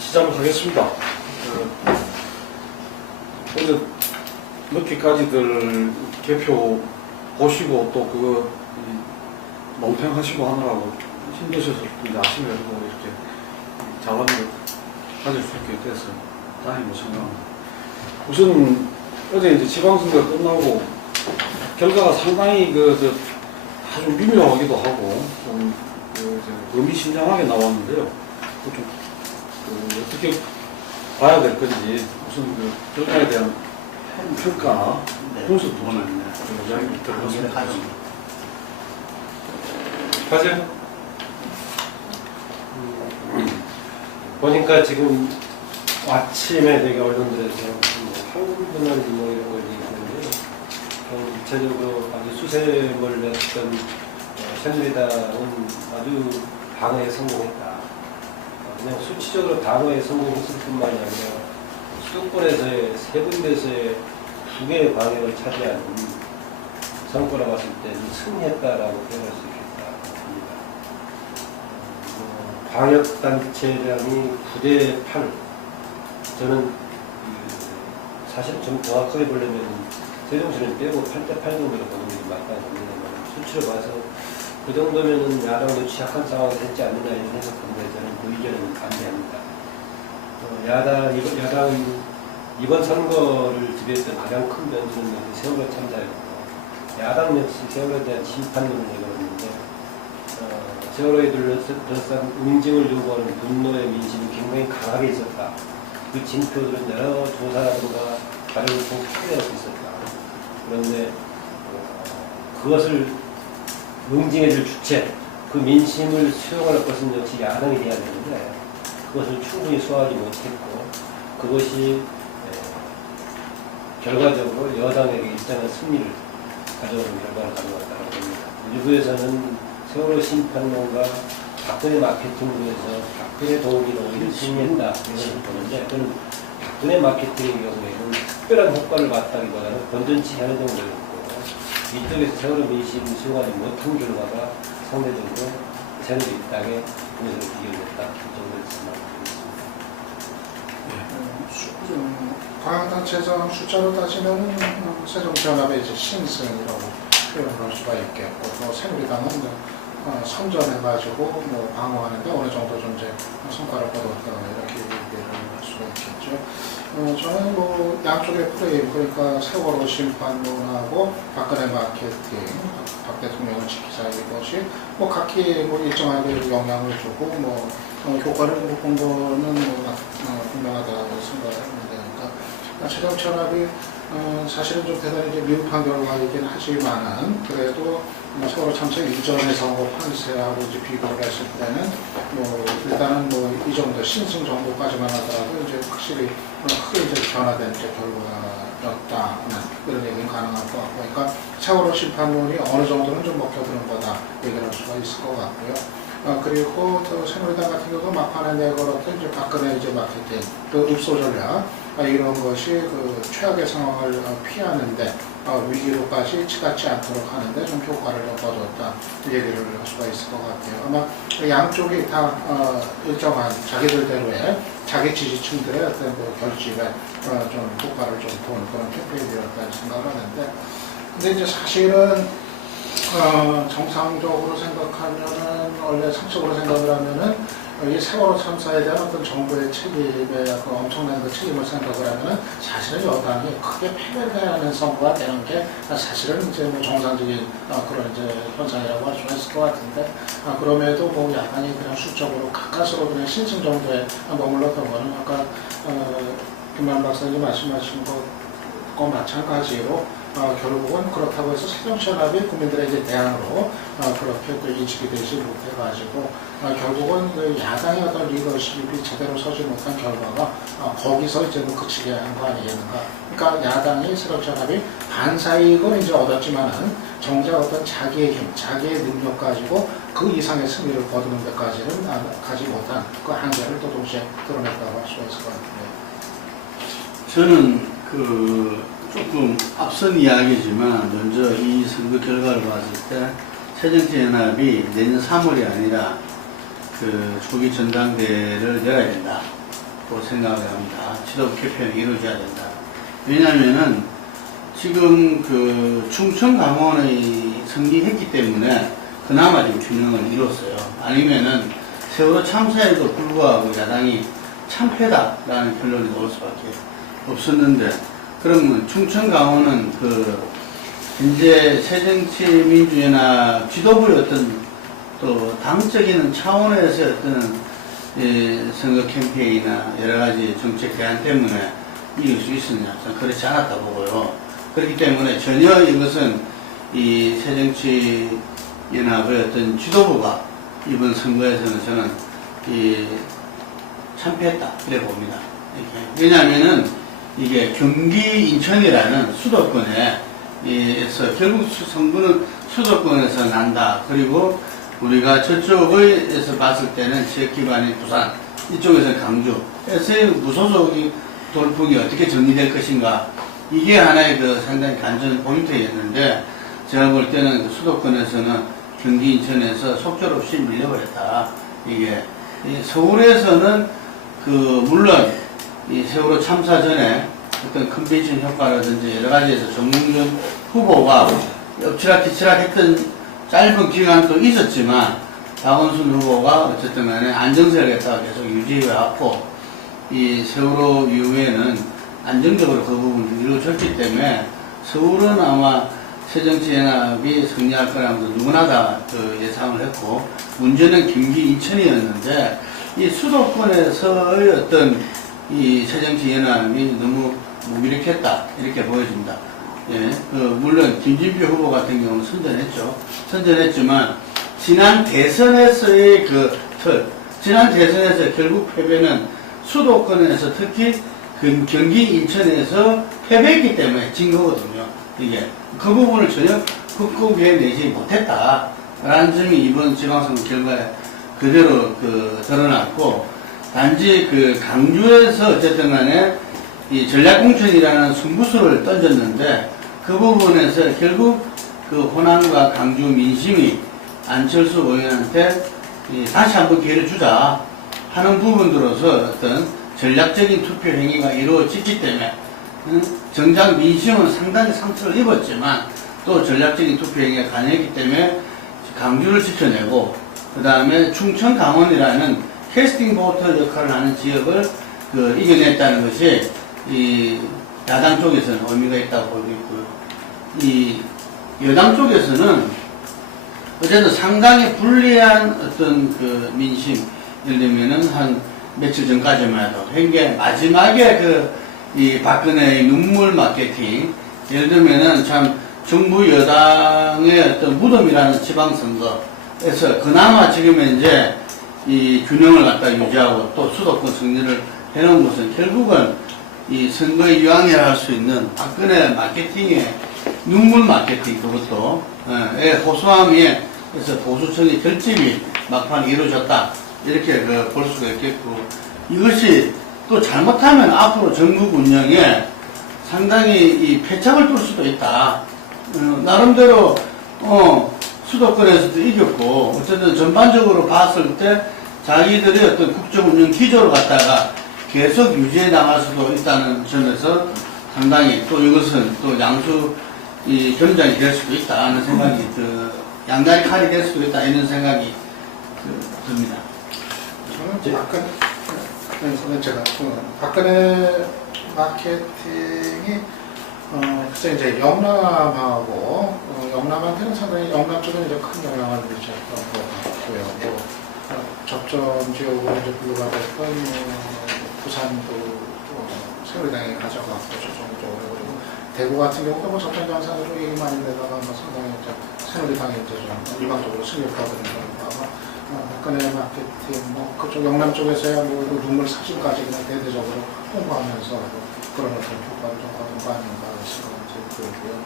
시작을 하겠습니다. 어제 늦게까지들 개표 보시고 또 그거 논평하시고 하느라고 힘드셔서 이제 아침에 이렇게 자원을 가질 수 있게 돼서 다행히 생각합니다. 우선 어제 이제 지방선거 끝나고 결과가 상당히 아주 미묘하기도 하고 좀 의미심장하게 나왔는데요. 좀 어떻게 봐야 될 건지 우선 결과에 대한 평가나 분석 부분을 이야기 들어보겠습니다. 가죠. 보니까 지금 아침에 되게 언론들에서 한국분한지 뭐 이런 걸 얘기하는데요. 전체적으로 아주 수세를 냈던 새누리당은 아주 방어에 성공했다. 그냥 수치적으로 방어에 성공했을 뿐만이 아니라 수도권에서의 세 군데서의 두 개의 방역을 차지하는 성과로 봤을 때는 승리했다라고 표현할 수 있겠다 합니다. 방역단체량이 9대 8. 저는 사실 좀 정확하게 보려면 세종시는 빼고 8대 8 정도로 보는 게 맞다고 봅니다만 수치로 봐서 그 정도면은 야당도 취약한 상황이 됐지 않느냐 이런 해석인데 저는 그 의견은 반대합니다. 야당은 이번 선거를 지배했던 가장 큰 변수는 세월호 참사였고 야당 역시 세월호에 대한 심판론을 내걸었는데 세월호에 둘러싼 응징을 요구하는 분노의 민심이 굉장히 강하게 있었다. 그 징표들은 여러 조사라든가 자료를 통해 확인할 수 있었다. 그런데 그것을 응징해줄 주체, 그 민심을 수용할 것은 역시 야당이 돼야 되는데 그것을 충분히 소화하지 못했고 그것이 결과적으로 여당에게 일정한 승리를 가져오는 결과를 가져왔다고 봅니다. 일부에서는 세월호 심판론과 박근혜 마케팅으로 해서 박근혜 동기로 오히려 승리했다 이런 보는데 저는 박근혜 마케팅의 경우에는 특별한 효과를 봤다기보다는 건전치 않은 정도였고 이쪽에서 세월호 민심을 수용하지 못한 결과가 상대적으로 새누리당의 분열을 비교했다 정도를 말씀드리겠습니다. 방역단체장 숫자로 따지면 새정치연합의 이제 신승이라고 표현할 수가 있겠고 또 새누리당은 선전해가지고 뭐 방어하는데 어느 정도 좀 이제 성과를 거뒀다 이렇게 얘기를 할 수가 있겠죠. 저는 뭐 양쪽의 프레임 그러니까 세월호 심판론하고 박근혜 마케팅, 박 대통령을 지키자 이것이 뭐 각기 뭐 일정하게 영향을 주고 뭐 효과를 본 거는 분명하다고 생각합니다. 그러니까 새정치연합이 사실은 좀 대단히 이제 미흡한 결과이긴 하지만은 그래도 세월호 참사 이전의 선거 판세하고 이제 비교를 했을 때는 뭐 일단은 뭐 이 정도 신승 정도까지만 하더라도 이제 확실히 크게 이제 변화된 이제 결과였다는 그런 얘기는 가능할 것 같고, 그러니까 세월호 심판론이 어느 정도는 좀 먹혀드는 거다 얘기를 할 수가 있을 것 같고요. 그리고 또 새누리당 같은 경우도 막판에 내걸었던 이제 박근혜 이제 마케팅, 또 읍소 전략 이런 것이 그 최악의 상황을 피하는데 위기로까지 치닫지 않도록 하는데 좀 효과를 얻었다 얘기를 할 수가 있을 것 같아요. 아마 양쪽이 다 일정한 자기들대로의 자기 지지층들의 어떤 그 결집에 좀 효과를 좀 본 그런 캠페인이었다는 생각을 하는데, 근데 이제 사실은 정상적으로 생각하면은 원래 상식으로 생각을 하면은 이 세월호 참사에 대한 어떤 정부의 책임에 그 엄청난 그 책임을 생각을 하면은 사실은 여당이 크게 패배를 해야 하는 선거가 되는 게 사실은 이제 뭐 정상적인 그런 이제 현상이라고 할 수가 있을 것 같은데, 그럼에도 뭐 야당이 그냥 수적으로 가까스로 그냥 신승 정도에 머물렀던 거는 아까 김만 박사님 말씀하신 것과 마찬가지로 결국은 그렇다고 해서 새정치연합이 국민들의 이제 대안으로 그렇게 또 인식이 되지 못해가지고 결국은 그 야당의 어떤 리더십이 제대로 서지 못한 결과가 거기서 이제 뭐 그치게 한 거 아니겠는가. 그러니까 야당이 새정치연합이 반사이익을 이제 얻었지만은 정작 어떤 자기의 힘, 자기의 능력 가지고 그 이상의 승리를 거두는 데까지는 가지 못한 그 한계를 또 동시에 드러냈다고 할 수가 있을 것 같은데. 저는 조금 앞선 이야기지만 먼저 이 선거 결과를 봤을 때 새정치연합이 내년 3월이 아니라 그 조기 전당대회를 열어야 된다. 생각을 합니다. 지도부 개편이 이루어져야 된다. 왜냐하면은 지금 그 충청 강원이 승리했기 때문에 그나마 지금 균형을 이뤘어요. 아니면은 세월호 참사에도 불구하고 야당이 참패다라는 결론이 나올 수밖에 없었는데, 그러면 충청 강원은 그 현재 새정치민주연합 지도부의 어떤 또 당적인 차원에서 어떤 선거 캠페인이나 여러 가지 정책 대안 때문에 이길 수 있었냐? 저는 그렇지 않았다 보고요. 그렇기 때문에 전혀 이것은 이 새정치연합의 어떤 지도부가 이번 선거에서는 저는 참패했다 그래 봅니다. 왜냐하면은 이게 경기 인천이라는 수도권에 에서 결국 선거는 수도권에서 난다. 그리고 우리가 저쪽에서 봤을 때는 지역기반인 부산, 이쪽에서 강주, 에서의 무소속이 돌풍이 어떻게 정리될 것인가. 이게 하나의 그 상당히 관전 포인트였는데, 제가 볼 때는 그 수도권에서는 경기 인천에서 속절없이 밀려버렸다. 이게 서울에서는 그 물론 이 세월호 참사 전에 어떤 컨벤션 효과라든지 여러 가지에서 정몽준 후보가 엎치락뒤치락 했던 짧은 기간도 있었지만, 박원순 후보가 어쨌든 간에 안정세를 갖다가 계속 유지해왔고, 이 세월호 이후에는 안정적으로 그 부분이 이루어졌기 때문에 서울은 아마 새정치연합이 승리할 거라면서 누구나 다 그 예상을 했고, 문제는 경기 인천이었는데, 이 수도권에서의 어떤 이 새정치연합이 너무 무기력했다 이렇게 보여집니다. 예, 물론 김진표 후보 같은 경우는 선전했지만 지난 대선에서의 그 지난 대선에서 결국 패배는 수도권에서 특히 경기 인천에서 패배했기 때문에 진 거거든요. 이게 그 부분을 전혀 극복해내지 못했다라는 점이 이번 지방선거 결과에 그대로 드러났고, 단지 강주에서 어쨌든 간에 이 전략공천이라는 승부수를 던졌는데, 그 부분에서 결국 호남과 강주 민심이 안철수 의원한테 다시 한번 기회를 주자 하는 부분들로서 어떤 전략적인 투표 행위가 이루어졌기 때문에, 정작 민심은 상당히 상처를 입었지만 또 전략적인 투표 행위가 가능했기 때문에 강주를 지켜내고, 그 다음에 충청 강원이라는 캐스팅 보터 역할을 하는 지역을 이겨냈다는 것이 이 야당 쪽에서는 의미가 있다고 보고 있고요. 이 여당 쪽에서는 어쨌든 상당히 불리한 어떤 민심, 예를 들면은 한 며칠 전까지만 해도 굉장히 마지막에 이 박근혜의 눈물 마케팅, 예를 들면은 참 정부 여당의 어떤 무덤이라는 지방선거에서 그나마 지금 현재 이 균형을 갖다 유지하고 또 수도권 승리를 해놓은 것은 결국은 이 선거의 유황이라 할 수 있는 박근혜 마케팅의 눈물 마케팅, 그것도 호소함에 그래서 보수층의 결집이 막판 이루어졌다 이렇게 볼 수가 있겠고, 이것이 또 잘못하면 앞으로 전국 운영에 상당히 이 패착을 뚫을 수도 있다. 나름대로 수도권에서도 이겼고, 어쨌든 전반적으로 봤을 때 자기들의 어떤 국정 운영 기조를 갖다가 계속 유지해 나갈 수도 있다는 점에서 상당히 또 이것은 또 양수 이 견장이 될 수도 있다 하는 생각이 양다리 칼이 될 수도 있다 이런 생각이 듭니다. 저는 제가 박근혜 마케팅이 글쎄 이제 영남하고 영남한테는 상당히 영남 쪽은 이제 큰 영향을 미쳤던 것 같고요. 접점 지역으로 이제 분류가 됐던 부산도 새누리당이 가져갔고 저쪽 쪽으로, 그리고 대구 같은 경우도 접점 장사로 얘기 많이 내다가 상당히 이제 새누리당이 이제 좀 일방적으로 승리했거든요. 아마 박근혜 마케팅 그쪽 영남 쪽에서야 눈물 사진까지 그냥 대대적으로 홍보하면서 그런 어떤 효과를 좀 얻은 거 아닌가 생각이 들고요.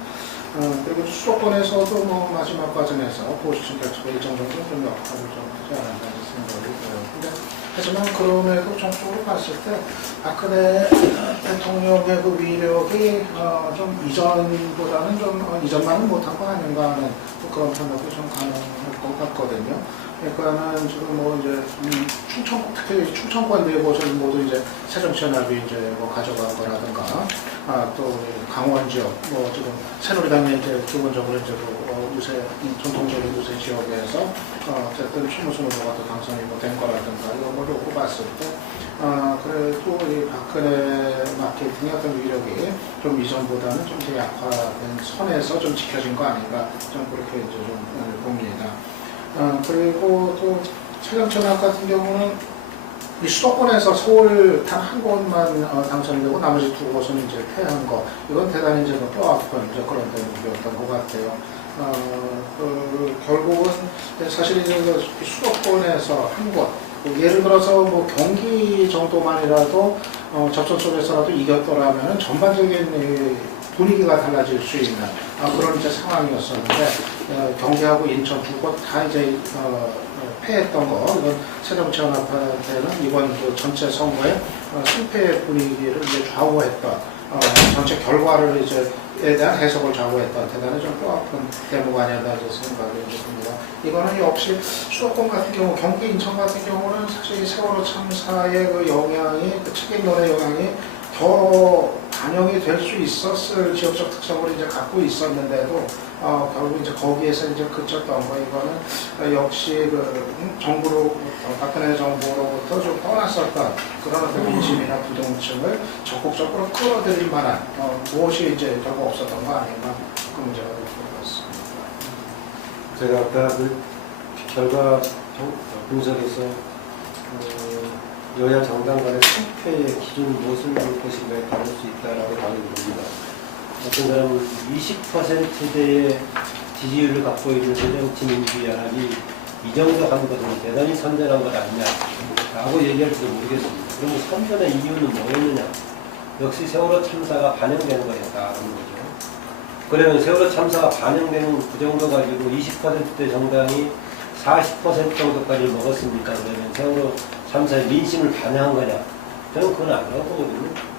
그리고 수도권에서도 마지막 과정에서 보수층 결집의 일정 정도 좀 역할을 좀 하지 않았나 생각이 들어요. 근데 하지만 그럼에도 전적으로 봤을 때 박근혜 대통령의 그 위력이 좀 이전보다는 좀 이전만은 못한 거 아닌가 하는 그런 판단도 좀 가능할 것 같거든요. 그러니까는 지금 뭐 이제 특히 충청권 내고를 모두 이제 새정치연합이 이제 뭐 가져간 거라든가 또 강원 지역 뭐 지금 새누리당이 이제 기본적으로 이제 요새 전통적인 요새 지역에서 어쨌든 추모순 후보가 또 당선이 된 거라든가 이런 걸 놓고 봤을 때 그래도 이 박근혜 마케팅의 어떤 위력이 좀 이전보다는 좀 더 약화된 선에서 좀 지켜진 거 아닌가 좀 그렇게 이제 좀 봅니다. 그리고 또 새정치연합 같은 경우는 이 수도권에서 서울 단 한 곳만 당선이 되고 나머지 두 곳은 이제 패한 거 이건 대단히 이제 뼈 아픈 이제 그런 대목이었던 것 같아요. 결국은 사실 이제 수도권에서 한 곳 예를 들어서 뭐 경기 정도만이라도 접선 속에서라도 이겼더라면 전반적인 분위기가 달라질 수 있는 그런 이제 상황이었었는데 경기하고 인천 두 곳 다 이제 패했던 거 이건 새정치연합한테는 이번 그 전체 선거의 승패 분위기를 이제 좌우했던 전체 결과를 이제에 대한 해석을 좌우했던 대단히 좀 뼈아픈 대목 아니었나 생각이 듭니다. 이거는 역시 수도권 같은 경우 경기 인천 같은 경우는 사실 세월호 참사의 그 영향이 그 책임론의 영향이 더 반영이 될 수 있었을 지역적 특성을 이제 갖고 있었는데도 결국 이제 거기에서 이제 그쳤던 거 이거는 역시 그 정부로 박근혜 정부로부터 좀 떠났었던 그런 어떤 민심이나 부동층을 적극적으로 끌어들일 만한 무엇이 이제 결국 없었던 거 아닌가 그 문제가 될 것 같습니다. 제가 아까 그 결과 분석에서 여야 정당 간의 승패의 기준이 무엇을 볼 것인가에 다를 수 있다라고 답을 봅니다. 어떤 사람은 20%대의 지지율을 갖고 있는 새정치민주연합이 이 정도 하는 것은 대단히 선전한 것 아니냐라고 얘기할지도 모르겠습니다. 그러면 선전의 이유는 뭐였느냐? 역시 세월호 참사가 반영되는 거였다는 거죠. 그러면 세월호 참사가 반영되는 그 정도 가지고 20%대 정당이 40% 정도까지 먹었습니까? 그러면 세월호 참사의 민심을 반영한 거냐? 저는 그건 아니라고 보거든요.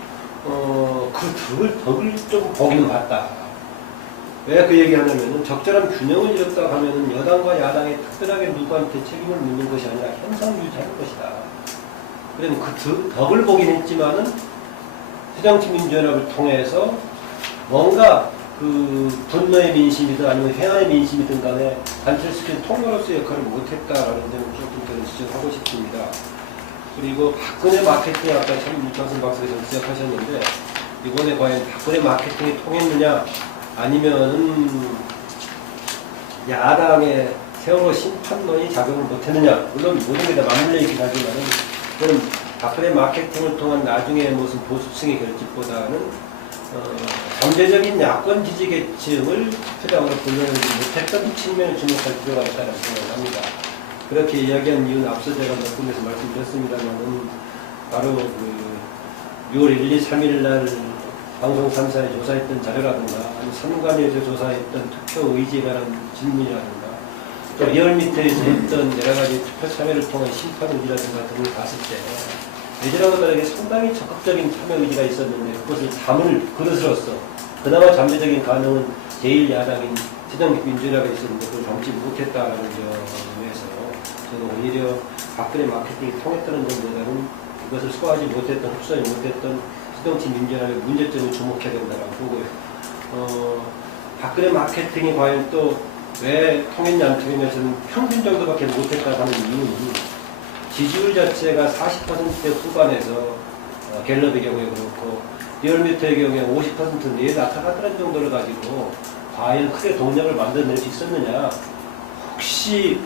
그 덕을 좀 보기는 봤다. 왜 그 얘기 하냐면은 적절한 균형을 잃었다 하면은 여당과 야당이 특별하게 누구한테 책임을 묻는 것이 아니라 현상 유지할 것이다. 그러면 그 덕을 보긴 했지만은 새정치민주연합을 통해서 뭔가 그 분노의 민심이든 아니면 회한의 민심이든 간에 관철시킨 통로로서의 역할을 못했다라는 점을 조금 저는 지적하고 싶습니다. 그리고 박근혜 마케팅 아까 참 유창선 박사께서 지적하셨는데 이번에 과연 박근혜 마케팅이 통했느냐 아니면 야당의 세월호 심판론이 작용을 못했느냐 물론 모든 게 다 맞물려 있긴 하지만은 저는 박근혜 마케팅을 통한 나중에 무슨 보수층의 결집보다는 잠재적인 야권 지지 계층을 투표장으로 불러내지 못했던 측면을 주목할 필요가 있다는 생각을 합니다. 그렇게 이야기한 이유는 앞서 제가 몇 군데서 말씀드렸습니다만 바로 그 6월 1, 2, 3일 날 방송 3사에 조사했던 자료라든가 아니면 선관위에서 조사했던 투표 의지에 관한 질문이라든가 또 리얼미터에서 했던 여러 가지 투표 참여를 통한 심판 의지라든가 등을 봤을 때 예전하고는 상당히 적극적인 참여 의지가 있었는데 그것을 담을 그릇으로서 그나마 잠재적인 가능은 제1야당인 새정민주연합에 있었는데 그걸 담지 못했다라는 점에서 저는 오히려 박근혜 마케팅이 통했다는 점보다는 그것을 소화하지 못했던 흡수하지 못했던 새정치민주연합의 문제점을 주목해야 된다고 보고요. 박근혜 마케팅이 과연 또 왜 통했냐 안 통했냐 저는 평균 정도밖에 못했다고 하는 이유는 지지율 자체가 40%대 후반에서 갤럽의 경우에 그렇고 리얼미터의 경우에 50% 내에 나타나더라는 정도를 가지고 과연 크게 동력을 만들어낼 수 있었느냐 혹시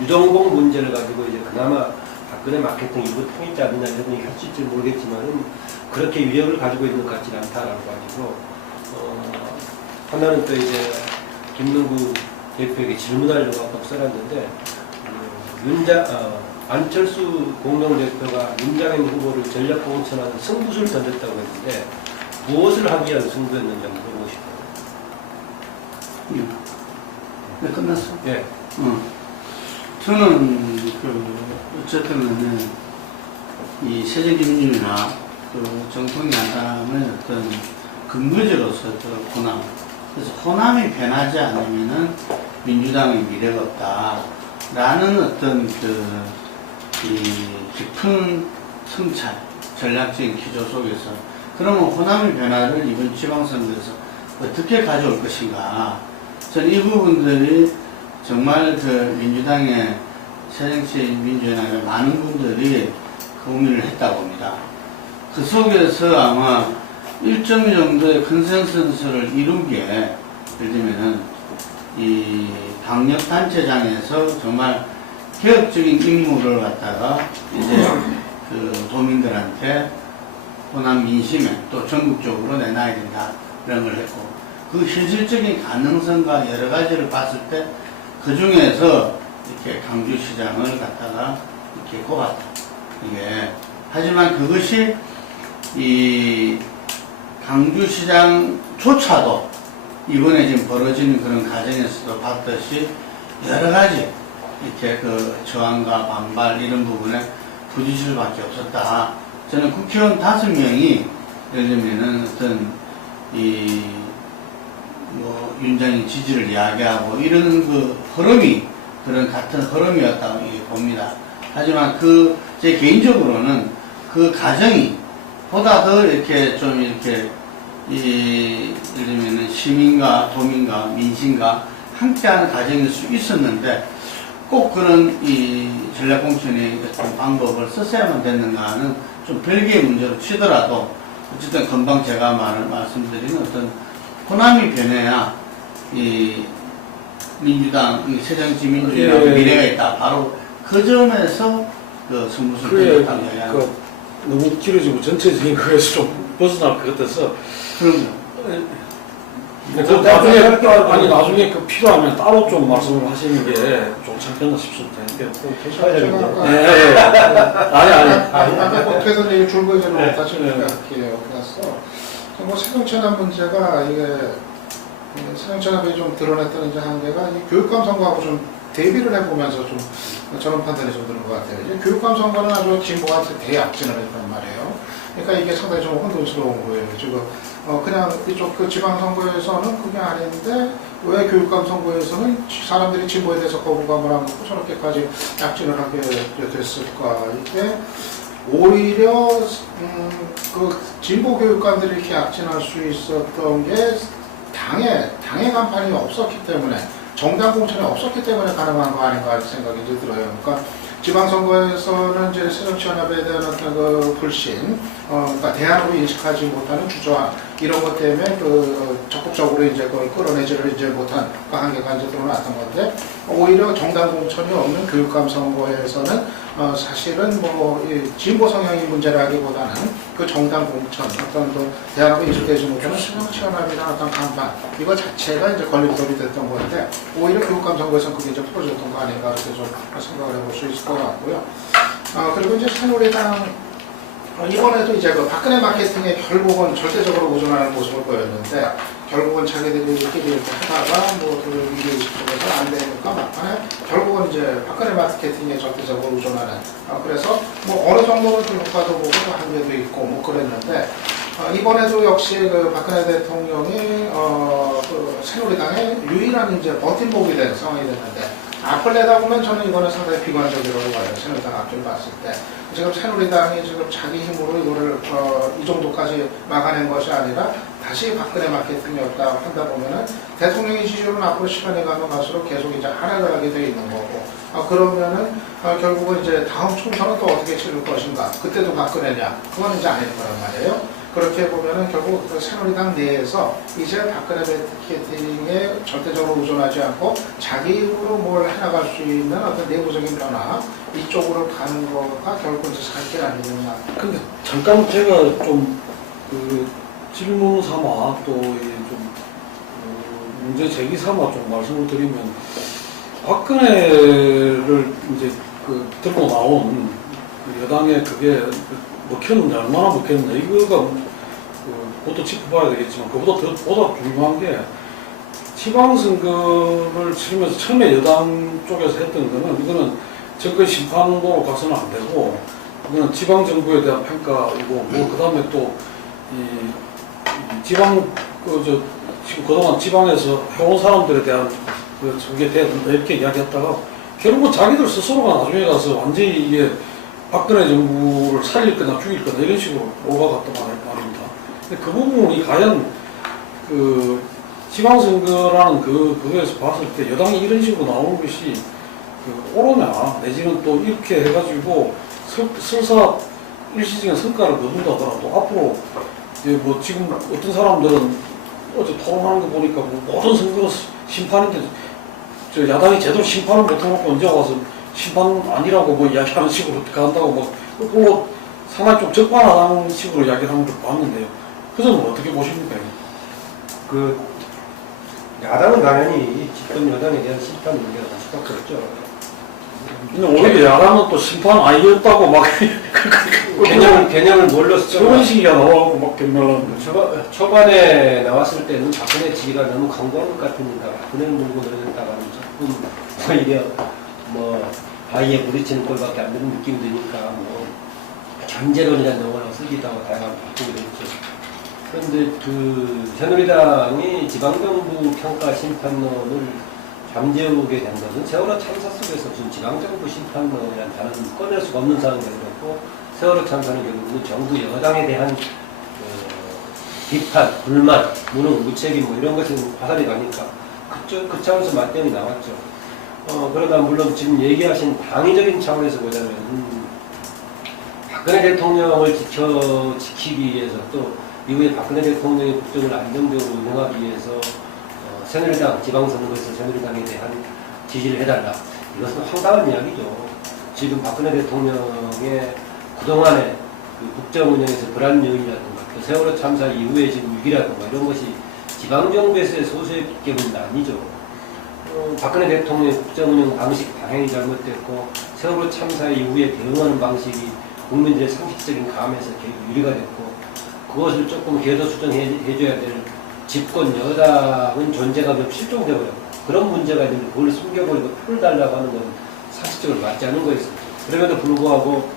유정공 문제를 가지고 이제 그나마 박근혜 마케팅 일부 통했지 않느냐 이런 얘기 할 수 있을지 모르겠지만은 그렇게 위력을 가지고 있는 것 같지는 않다라고 가지고 하나는 또 이제 김능구 대표에게 질문하려고 아까 써놨는데 안철수 공동대표가 윤장현 후보를 전략 공천하는 승부수를 던졌다고 했는데 무엇을 하기 위한 승부였는지 한번 물어보고 싶어요. 네, 끝났어? 예. 저는 어쨌든 간에 이 새정치민주나 그 정통 야당의 어떤 근거지로서 그 호남, 그래서 호남이 변하지 않으면은 민주당의 미래가 없다라는 어떤 이 깊은 성찰, 전략적인 기조 속에서 그러면 호남의 변화를 이번 지방선거에서 어떻게 가져올 것인가? 저는 이 부분들이 정말 그 민주당의 새정치민주연합의 많은 분들이 고민을 했다고 봅니다. 그 속에서 아마 일정 정도의 컨센서스를 이루기에 예를 들면은 이 방역단체장에서 정말 개혁적인 임무를 갖다가 이제 그 도민들한테 호남 민심에 또 전국적으로 내놔야 된다 이런 걸 했고 그 현실적인 가능성과 여러 가지를 봤을 때 그 중에서 이렇게 강주시장을 갖다가 이렇게 꼽았다. 이게 하지만 그것이 이 강주시장조차도 이번에 지금 벌어지는 그런 과정에서도 봤듯이 여러 가지 이렇게 그 저항과 반발 이런 부분에 부딪힐 수밖에 없었다. 저는 국회의원 5명이 예를 들면은 어떤 뭐 윤장의 지지를 이야기하고 이런 그 흐름이 그런 같은 흐름이었다고 봅니다. 하지만 제 개인적으로는 그 과정이 보다 더 이렇게 좀 이렇게 예를 들면은 시민과 도민과 민심과 함께하는 과정일 수 있었는데 꼭 그런 이 전략공천의 어떤 방법을 썼어야만 됐는가는 좀 별개의 문제로 치더라도 어쨌든 금방 제가 말씀드린 어떤 호남이 변해야 이 민주당, 이 새정치민주연합의 예. 미래가 있다. 바로 그 점에서 그 승부수를 그래, 던졌다고 이야기합니다. 너무 길어지고 전체적인 거에서 좀 벗어날 것 같아서. 그럼요. 나중에 그 필요하면 따로 좀 말씀을 하시는 게 좋지 않겠나 싶습니다. 아까 어떻게든 이 줄거리로 다시 이렇게 갔어. 뭐 새정치연합 문제가 이게 새정치연합이 좀 드러냈던 이제 한계가 이 교육감 선거하고 좀 대비를 해보면서 좀 저런 판단이 좀 드는 것 같아요. 이제 교육감 선거는 아주 진보한테 대약진을 했단 말이에요. 그러니까 이게 상당히 좀 혼돈스러운 거예요. 지금 그냥 이쪽 그 지방선거에서는 그게 아닌데 왜 교육감 선거에서는 사람들이 진보에 대해서 거부감을 안 갖고 저렇게까지 약진을 하게 됐을까? 이게 오히려 그 진보 교육감들이 이렇게 약진할 수 있었던 게 당의 간판이 없었기 때문에 정당 공천이 없었기 때문에 가능한 거 아닌가 하는 생각이 들어요. 그러니까 지방선거에서는 이제 새정치연합에 대한 어떤 그 불신, 그러니까 대안으로 인식하지 못하는 주저함 이런 것 때문에 그 적극적으로 이제 그걸 끌어내지를 이제 못한 그 한계가 이제 드러났던 건데 오히려 정당 공천이 없는 교육감 선거에서는 사실은 뭐 이 진보 성향의 문제라기보다는 그 정당 공천 어떤 그 대안으로 인식되지 못하는 새정치연합이나 어떤 간판 이거 자체가 이제 걸림돌이 됐던 건데 오히려 교육감 선거에서는 그게 이제 풀어졌던 거 아닌가 이렇게 좀 생각을 해볼 수 있을 것 같고요. 그리고 이제 새누리당 이번에도 이제 그 박근혜 마케팅에 결국은 절대적으로 의존하는 모습을 보였는데 결국은 자기들끼리 이렇게 하다가 뭐그 위기의식 속에서 안 되니까 막판에 결국은 이제 박근혜 마케팅에 절대적으로 의존하는 그래서 뭐 어느 정도는 좀 효과도 보고 또 한계도 있고 뭐 그랬는데 이번에도 역시 그 박근혜 대통령이 그 새누리당의 유일한 이제 버팀목이 된 상황이 됐는데 앞을 내다보면 저는 이거는 상당히 비관적이라고 봐요. 새누리당 앞을 봤을 때. 지금 새누리당이 지금 자기 힘으로 이거를 이 정도까지 막아낸 것이 아니라 다시 박근혜 마케팅이었다 한다 보면은 대통령의 지지율은 앞으로 시간이 가면 갈수록 계속 이제 하락을 하게 돼 있는 거고 그러면은 결국은 이제 다음 총선은 또 어떻게 치를 것인가 그때도 박근혜냐 그건 이제 아닐 거란 말이에요. 그렇게 보면은 결국 그 새누리당 내에서 이제 박근혜 마케팅에 절대적으로 의존하지 않고 자기 힘으로 뭘 해나갈 수 있는 어떤 내부적인 변화 이쪽으로 가는 거가 결국 이제 살 길 아니겠나. 근데 잠깐 제가 좀 그 질문 삼아 또 좀 문제 제기 삼아 좀 말씀을 드리면 박근혜를 이제 그 들고 나온 여당의 그게 먹혔는데 얼마나 먹혔는데 이거가 그것도 짚어봐야 되겠지만 그보다 중요한 게 지방선거를 치르면서 처음에 여당 쪽에서 했던 거는 이거는 정권 심판으로 가서는 안 되고 그거는 지방 정부에 대한 평가이고 뭐 그다음에 또 이 지방 지금 그동안 지방에서 해온 사람들에 대한 그게 대해서 이렇게 이야기했다가 결국은 자기들 스스로가 나중에 가서 완전히 이게 박근혜 정부를 살릴 거나 죽일 거나 이런 식으로 몰아갔단 말입니다. 근데 그 부분이 과연 그 지방선거라는 그거에서 봤을 때 여당이 이런 식으로 나오는 것이 옳으냐, 내지는 또 이렇게 해가지고 설사 일시적인 성과를 거둔다 하더라도 앞으로 뭐 지금 어떤 사람들은 어제 토론하는 거 보니까 뭐 모든 선거가 심판인데 저 야당이 제대로 심판을 못해놓고 언제 와서 심판 아니라고 뭐 이야기하는 식으로 어떻게 한다고 뭐 상당히 좀 적반하장 식으로 이야기를 하는 걸 봤는데요. 그 점은 어떻게 보십니까? 그 야당은 당연히 집권 여당에 대한 심판 문제가 다 수밖에 없죠. 근데 오히려 야당은 또 심판 아니었다고 막 개념을 뭘로 쓰죠? 저런 식이야 나와갖고 막 변명하는 초반에 나왔을 때는 박근혜 지지가 너무 강도한 것 같으니까 박근혜를 물고 늘어졌다가는 조금 오히려 뭐 바위에 부딪히는 꼴밖에 안 되는 느낌이 드니까 뭐 견제론이라는 용어를 쓰기도 하고 다양하게 바꾸게 됐죠. 그런데 그 새누리당이 지방정부 평가 심판론을 잠재우게 된 것은 세월호 참사 속에서 지금 지방정부 심판론이라는 단어는 꺼낼 수가 없는 상황이 되었고 세월호 참사는 결국은 정부 여당에 대한 비판, 불만, 무능, 무책임 뭐 이런 것이 화살이 가니까 그 차원에서 맞대응이 나왔죠. 그러다 물론 지금 얘기하신 당위적인 차원에서 보자면 박근혜 대통령을 지키기 위해서 또 이후에 박근혜 대통령의 국정을 안정적으로 운영하기 위해서 새누리당 지방선거에서 새누리당에 대한 지지를 해달라. 이것은 황당한 이야기죠. 지금 박근혜 대통령의 그동안의 그 국정 운영에서 불안요인이라든가 또 세월호 참사 이후에 지금 위기라든가 이런 것이 지방정부에서의 소수의 때문은 아니죠. 박근혜 대통령의 국정 운영 방식 방향이 잘못됐고 세월호 참사 이후에 대응하는 방식이 국민들의 상식적인 감에서 유리가 됐고 그것을 조금 궤도 수정해줘야 될 집권 여당은 존재감이 실종되어버렸고 그런 문제가 있는데 그걸 숨겨버리고 표를 달라고 하는 건 상식적으로 맞지 않은 거였어요. 그럼에도 불구하고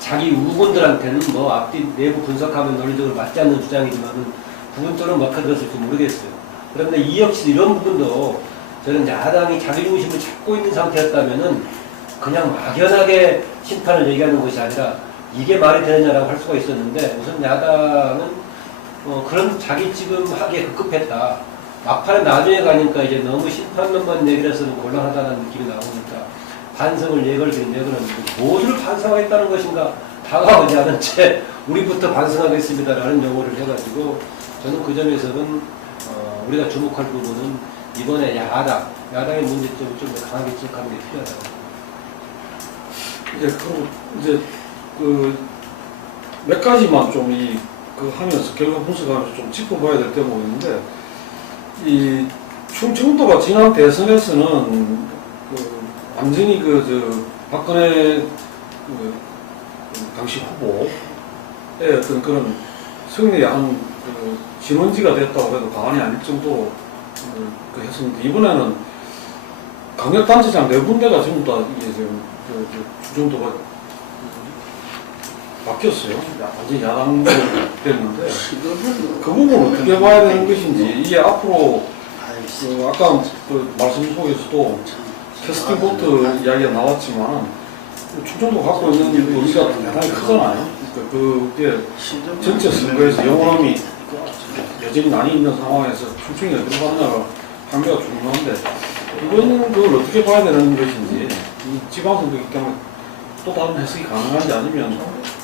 자기 후보들한테는 뭐 앞뒤 내부 분석하면 논리적으로 맞지 않는 주장이지만은 부분적으로 먹혀들었을지 모르겠어요. 그런데 이 역시 이런 부분도 저는 야당이 자기중심을 잡고 있는 상태였다면은 그냥 막연하게 심판을 얘기하는 것이 아니라 이게 말이 되느냐라고 할 수가 있었는데 우선 야당은 그런 자기 지금 하기에 급급했다. 막판에 나중에 가니까 이제 너무 심판론만 얘기를 해서는 곤란하다는 느낌이 나오니까 반성을 내걸긴 내걸었는데 무엇을 반성하겠다는 것인가 다가오지 않은 채 우리부터 반성하겠습니다라는 용어를 해가지고 저는 그 점에서는 우리가 주목할 부분은 이번에 야당의 문제점을 좀 더 강하게 지적하는 게 필요하다고. 이제 몇 가지만 좀 하면서 결과 분석하면서 좀 짚어봐야 될 대목이 있는데 이 충청도가 지난 대선에서는 완전히 박근혜 당시 후보의 어떤 그런 승리의 한 진원지가 됐다고 해도 과언이 아닐 정도로 했었는데 이번에는 강력단체장 4군데가 전부 다 이게 지금 충청도가 바뀌었어요. 완전히 야당으로 됐는데 그 부분을 어떻게 봐야 되는 것인지 이게 앞으로 아까 말씀 속에서도 캐스팅 보트 이야기가 나왔지만 충청도 갖고 있는 의미가 대단히 크잖아요. 그러니까 그게 전체 선거에서 영원함이 여전히 난이 있는 상황에서 충청이 어떻게 하느냐가 관계가 중요한데 이거는 그걸 어떻게 봐야 되는 것인지 지방선거이기 때문에 또 다른 해석이 가능한지 아니면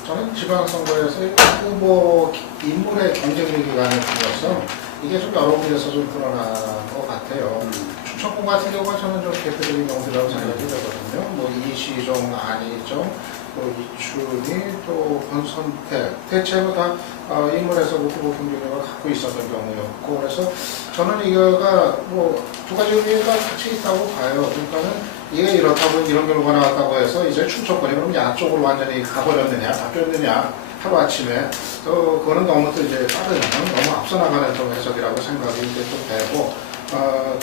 저는 지방선거에서 후보 인물의 경쟁력이 가능해서 이게 좀 여러 군데서 좀 드러난 것 같아요. 충청권 같은 경우가 저는 좀 대표적인 경우라고 생각이 되거든요. 뭐 이시종, 안희정, 또 이춘희, 또 권선택 대체로 다 인물에서 후보 경쟁력을 갖고 있었던 경우였고 그래서 저는 이거가 뭐 두 가지 의미가 같이 있다고 봐요. 그러니까는 이게 이렇다고 이런 결과가 나왔다고 해서 이제 충청권이 그럼 양쪽으로 완전히 가버렸느냐, 바뀌었느냐 하루아침에 그거는 너무 또 이제 빠르면 너무 앞서 나가는 좀 해석이라고 생각이 이제 좀 되고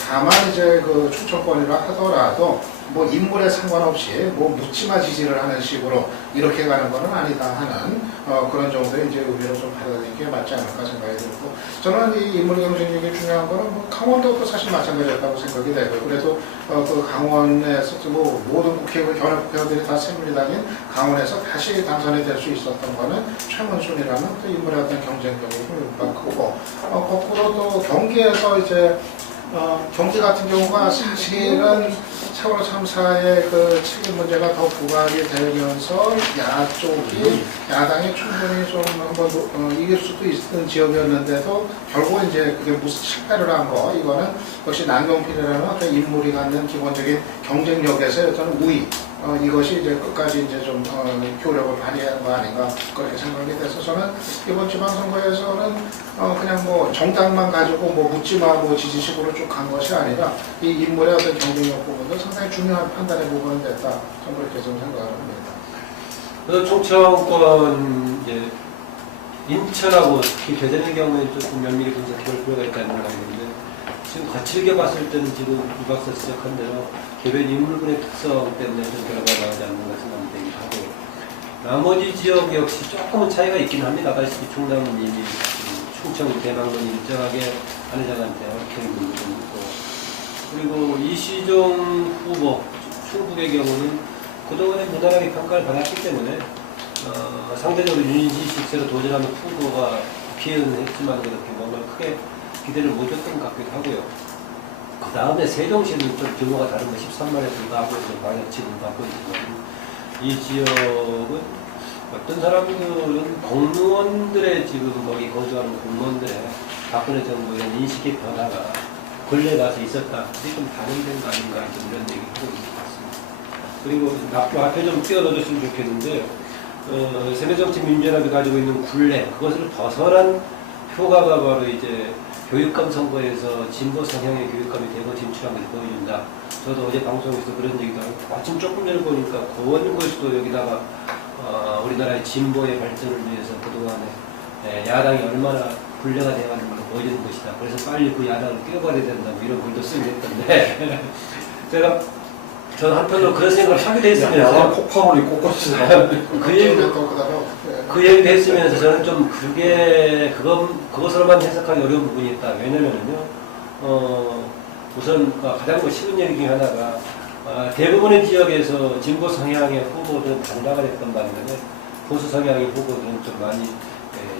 다만 이제 그 추천권이라 하더라도 뭐 인물에 상관없이 뭐 묻지마 지지를 하는 식으로 이렇게 가는 거는 아니다 하는 그런 정도의 이제 의미로 좀 받아들이는 게 맞지 않을까 생각이 들고, 저는 이 인물 경쟁력이 중요한 거는 뭐 강원도도 사실 마찬가지였다고 생각이 되고요. 그래도 그 강원에서 뭐 모든 현역 국회의원들이 다 새누리당인 강원에서 다시 당선이 될 수 있었던 거는 최문순이라는 또 인물의 어떤 경쟁력이 힘을 크고, 거꾸로 또 경기에서 이제 경기 같은 경우가 사실은 세월호 참사의 그 책임 문제가 더 부각이 되면서 야당이 충분히 좀 한번 이길 수도 있는 지역이었는데도 결국 이제 그게 무슨 실패를 한 거, 이거는 역시 남경필이라는 어떤 인물이 갖는 기본적인 경쟁력에서의 어떤 우위, 이것이 이제 끝까지 이제 좀 효력을 발휘하는 거 아닌가 그렇게 생각이 돼서, 저는 이번 지방선거에서는 그냥 뭐 정당만 가지고 뭐 묻지마 뭐 지지식으로 쭉 간 것이 아니라 이 인물의 어떤 경쟁력 부분도 상당히 중요한 판단의 부분이 됐다, 저는 그렇게 좀 생각을 합니다. 총천권 이제 인천하고 특히 대전의 경우에 조금 면밀히 분석해볼 필요가 있다는 생각이 드는데, 지금 거칠게 봤을 때는 지금 이 박사 지적한 대로 개별 인물군의 특성 때문에 좀 결과가 나오지 않는 것은 남되기도 하고, 나머지 지역 역시 조금은 차이가 있긴 합니다. 아다시피 충남은 이미 충청 대망론이 일정하게 한혜장한테 얽혀있는 부분이 있고, 그리고 이시종 후보 충북의 경우는 그동안에 무난하게 평가를 받았기 때문에 상대적으로 유니지 식세로 도전하는 후보가 국회의원은 했지만 그렇게 뭔가 크게 기대를 못 줬던 것 같기도 하고요. 그 다음에 세종시는 좀 규모가 다른 거 13만에 불과하고 방역치를 받고 있지만, 이 지역은 어떤 사람들은 공무원들의 지금 거기 거주하는 공무원들의 박근혜 정부의 인식의 변화가 근래 가서 있었다. 이게 좀 반영된 거 아닌가 이런 얘기를 하고 있는 것 같습니다. 그리고 앞에 좀 띄워넣어줬으면 좋겠는데, 세뇌정치민주연합이 가지고 있는 굴레, 그것을 벗어난 효과가 바로 이제 교육감 선거에서 진보 성향의 교육감이 대거 진출한 것을 보여준다. 저도 어제 방송에서 그런 얘기도 하고, 마침 조금 전에 보니까 고원고시도 여기다가 우리나라의 진보의 발전을 위해서 그동안에 야당이 얼마나 굴레가 되어가는 걸 보여주는 것이다. 그래서 빨리 그 야당을 끼워봐야 된다고 이런 글도 쓰긴 했던데, 저는 한편으로 그런 생각을 하기도 했으면서 폭파물이 꽃꽃이 그 얘기도 했으면서 저는 좀 그것으로만 해석하기 어려운 부분이 있다. 왜냐면요, 우선 가장 쉬운 얘기 중에 하나가, 대부분의 지역에서 진보 성향의 후보들은 당당을 했던 반면에 보수 성향의 후보들은 좀 많이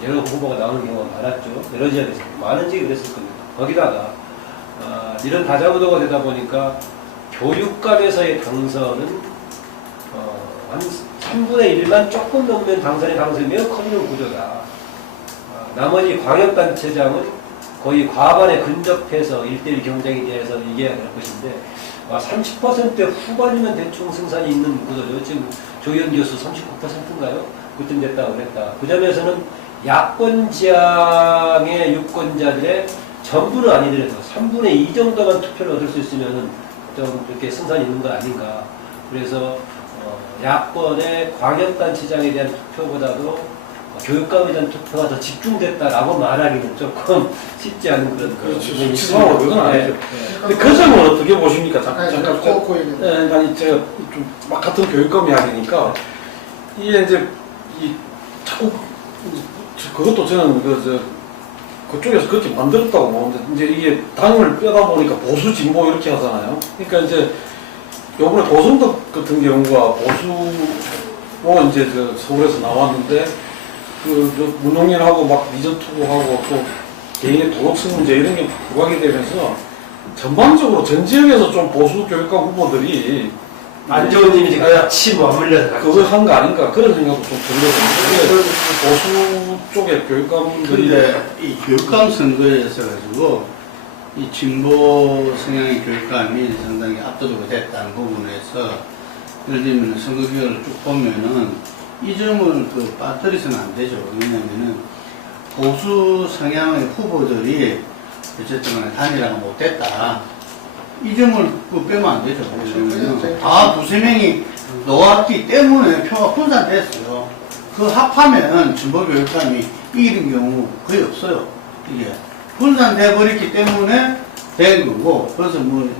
여러 후보가 나오는 경우가 많았죠. 여러 지역에서 많은 지역이 그랬을 겁니다. 거기다가 이런 다자구도가 되다 보니까 교육감에서의 당선은 한 3분의 1만 조금 넘으면 당선의 가능성이 매우 커지는 구조다. 나머지 광역단체장은 거의 과반에 근접해서 1대1 경쟁에 대해서 이겨야 될 것인데, 30% 후반이면 대충 승산이 있는 구조죠. 지금 조희연 교수 39%인가요? 그쯤 됐다고 그랬다. 그 점에서는 야권 지향의 유권자들의 전부는 아니더라도 3분의 2 정도만 투표를 얻을 수 있으면 좀 이렇게 승산이 있는 건 아닌가. 그래서 야권의 광역단체장에 대한 투표보다도 교육감에 대한 투표가 더 집중됐다라고 말하기는 조금 쉽지 않은 그런 그렇죠. 치사하고 그건 아니죠. 근데 그 점은 어떻게 보십니까? 잠깐 아니 제가 좀 막 같은 교육감 이야기니까, 이게 이제 자꾸 그것도 저는 그쪽에서 그렇게 만들었다고 보는데, 이제 이게 당을 빼다 보니까 보수 진보 이렇게 하잖아요. 그러니까 이제 요번에 고성덕 같은 경우가 보수로 이제 서울에서 나왔는데, 문홍일하고 막 이전 투구하고 또 개인의 도덕성 문제 이런 게 부각이 되면서 전반적으로 전 지역에서 좀 보수 교육감 후보들이 안 좋은 이미지가 같이 맞물려서 그거 한 거 아닌가 그런 생각도 좀 들거든요. 보수 쪽의 교육감들이 그런데 이 교육감 선거에서 가지고 이 진보 성향의 교육감이 상당히 압도적으로 됐다는 부분에서, 예를 들면 선거 기간을 쭉 보면은 이 점을 빠뜨려서는 안 되죠. 왜냐면은 보수 성향의 후보들이 어쨌든 간에 단일화가 못됐다. 이 점을 빼면 안 되죠. 왜냐면 다 두세 명이 놓았기 때문에 표가 분산됐어요. 그 합하면 진보 교육감이 이기는 경우 거의 없어요. 이게 분산돼 버렸기 때문에 된 거고, 그래서 뭐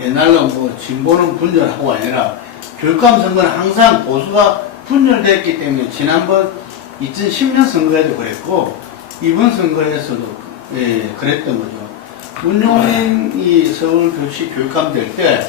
옛날로 뭐 진보는 분열하고 아니라 교육감 선거는 항상 보수가 분열됐기 때문에 지난번 2010년 선거에도 그랬고 이번 선거에서도 그랬던 거죠. 문용인이 서울교시 교육감 될 때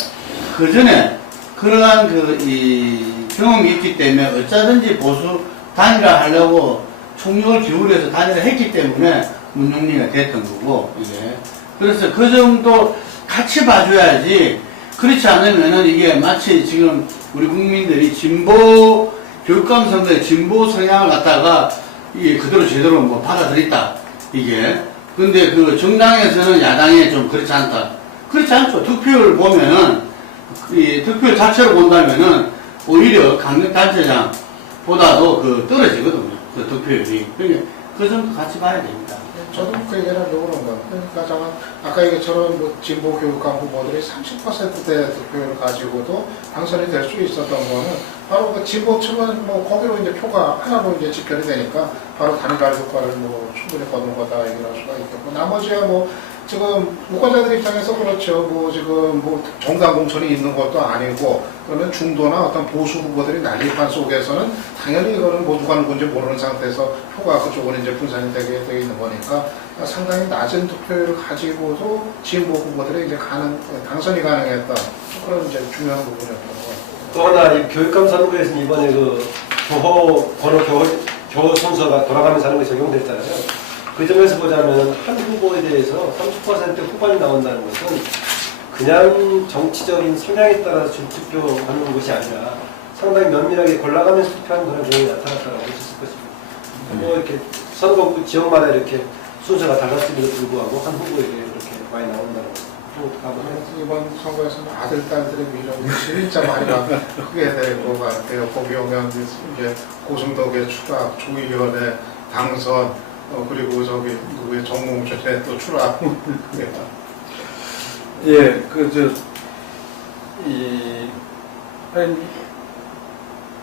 그 전에 그러한 이 경험이 있기 때문에 어쩌든지 보수 단일화하려고 총력을 기울여서 단일화했기 때문에 문용리가 됐던 거고 이게 그래서 그 정도 같이 봐줘야지. 그렇지 않으면은 이게 마치 지금 우리 국민들이 진보 교육감 선거에 진보 성향을 갖다가 이게 그대로 제대로 뭐 받아들였다 이게. 근데 그 정당에서는 야당에 좀 그렇지 않다. 그렇지 않죠. 득표율 보면은 이 득표율 자체로 본다면은 오히려 강력단체장보다도 떨어지거든요. 그 득표율이. 그러니까 그 점도 같이 봐야 됩니다. 저도 그 얘기를 하려고 그런 거예요. 그러니까 저는 아까 얘기처럼 뭐 진보 교육감 후보들이 30%대 득표율을 가지고도 당선이 될 수 있었던 거는 바로 그 진보 측은 뭐 거기로 이제 표가 하나로 이제 집결이 되니까 바로 단일화 효과를 뭐 충분히 거둔 거다 얘기를 할 수가 있겠고 나머지야 뭐 지금 유권자들 입장에서 그렇죠. 뭐 지금 뭐 정당 공천이 있는 것도 아니고 그러면 중도나 어떤 보수 후보들이 난립한 속에서는 당연히 이거는 뭐 누가 누군지 모르는 상태에서 표가 그쪽은 이제 분산이 되게 돼 있는 거니까 상당히 낮은 득표율을 가지고도 진보 후보들이 이제 당선이 가능했다. 그런 이제 중요한 부분이었던 것 같아요. 또 하나 이 교육감 선거에서는 이번에 그 교호 순서가 돌아가면서 하는 게 적용됐잖아요. 그 점에서 보자면 한 후보에 대해서 30% 후반이 나온다는 것은 그냥 정치적인 성향에 따라서 투표하는 것이 아니라 상당히 면밀하게 골라가면서 투표하는 그런 경향이 나타났다고 볼 수 있을 것입니다. 뭐 이렇게 선거 지역마다 이렇게 순서가 달랐음에도 불구하고 한 후보에게 이렇게 많이 나온다는 것. 이번 선거에서는 아들, 딸들의 위력이 진짜 많이 크게 될 것 같아요. 거기 오면 이제 고승덕의 추락, 조의원의 당선, 그리고 저기 누구의 정몽준의 또 추락. 예,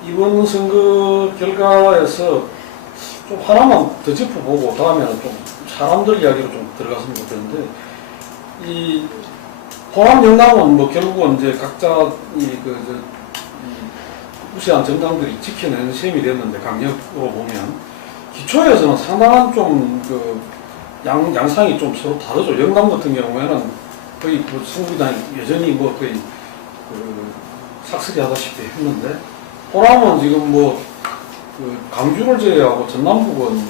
이번 선거 결과에서 좀 하나만 더 짚어보고 다음에는 좀 사람들 이야기로 좀 들어갔으면 좋겠는데 이 호남 정당은 뭐 결국은 이제 각자 우세한 정당들이 지켜내는 셈이 됐는데 강력으로 보면 기초에서는 상당한 좀 양상이 좀 서로 다르죠. 영남 같은 경우에는 거의 선거당이 여전히 뭐 거의 삭스리 하다시피 했는데 호남은 지금 강주를 제외하고 전남북은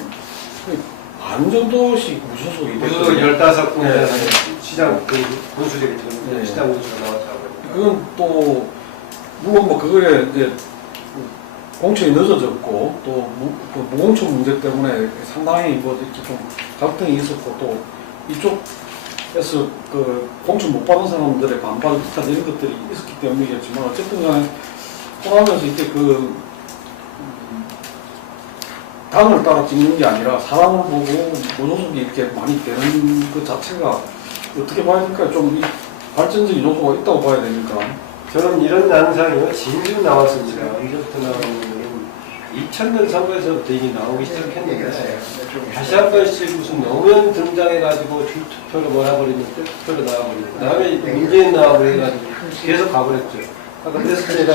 거의 반 정도씩 무소속이 됐거든요. 15군데 시장 군수들이 들어오는데 시장 군수가 나왔다고. 그건 또 물론 그거에 이제 공천이 늦어졌고 또 무공천 문제 때문에 상당히 이렇게 좀 갈등이 있었고 또 이쪽에서 공천 못 받은 사람들의 반발 비슷한 이런 것들이 있었기 때문이겠지만 어쨌든 간에 호남에서 이렇게 당을 따라 찍는 게 아니라 사람을 보고 무소속이 이렇게 많이 되는 그 자체가 어떻게 봐야 될까요? 좀 발전적인 요소가 있다고 봐야 되니까. 저는 이런 양상이 진즉 나왔습니다. 언제부터 나왔냐면 2000년 선거에서부터 이게 나오기 시작했는데 다시 한 번씩 무슨 노무현 등장해가지고 줄투표로 몰아버리는 투표로 나와버리고 그 다음에 문재인 나와버려가지고 계속 가버렸죠. 아까 그래서 제가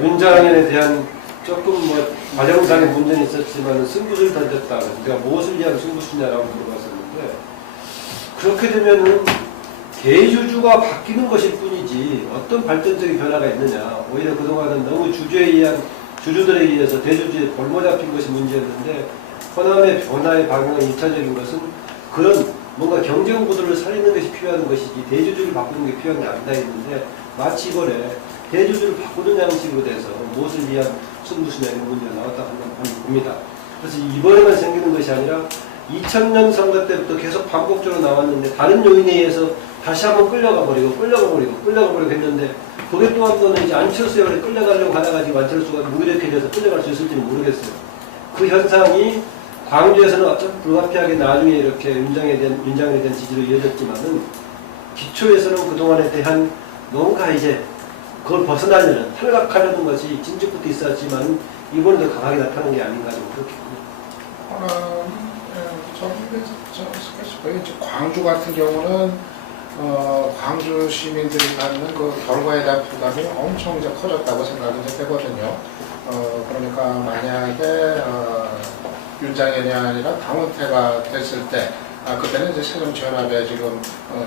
윤장현에 대한 조금 과정상의 문제는 있었지만 승부수를 던졌다. 내가 무엇을 위한 승부수냐라고 물어봤었는데 그렇게 되면은 대주주가 바뀌는 것일 뿐이지 어떤 발전적인 변화가 있느냐. 오히려 그동안은 너무 주주에 의한 주주들에 의해서 대주주에 볼모 잡힌 것이 문제였는데 호남의 변화의 방향은 1차적인 것은 그런 뭔가 경쟁 구도를 살리는 것이 필요한 것이지 대주주를 바꾸는 게 필요한 게 아니다 했는데 마치 이번에 대주주를 바꾸는 양식으로 돼서 무엇을 위한 승부수냐 이런 문제가 나왔다고 봅니다. 그래서 이번에만 생기는 것이 아니라 2000년 선거 때부터 계속 반복적으로 나왔는데 다른 요인에 의해서 다시 한번 끌려가 버리고 했는데 그게 또 한 번은 이제 안철수에 끌려가려고 하다가 지금 안철수가 무기력해져서 끌려갈 수 있을지는 모르겠어요. 그 현상이 광주에서는 어차피 불가피하게 나중에 이렇게 윤장에 대한 지지로 이어졌지만은 기초에서는 그동안에 대한 뭔가 이제 그걸 벗어나려는 탈각하려는 것이 진즉부터 있었지만 이번에도 강하게 나타난 게 아닌가 좀 그렇게 봅니다. 저는 이제 광주 같은 경우는 광주 시민들이 갖는 그 결과에 대한 부담이 엄청 이제 커졌다고 생각이 이제 되거든요. 그러니까 만약에 윤장현이 아니라 강원태가 됐을 때 그때는 이제 새정치연합의 지금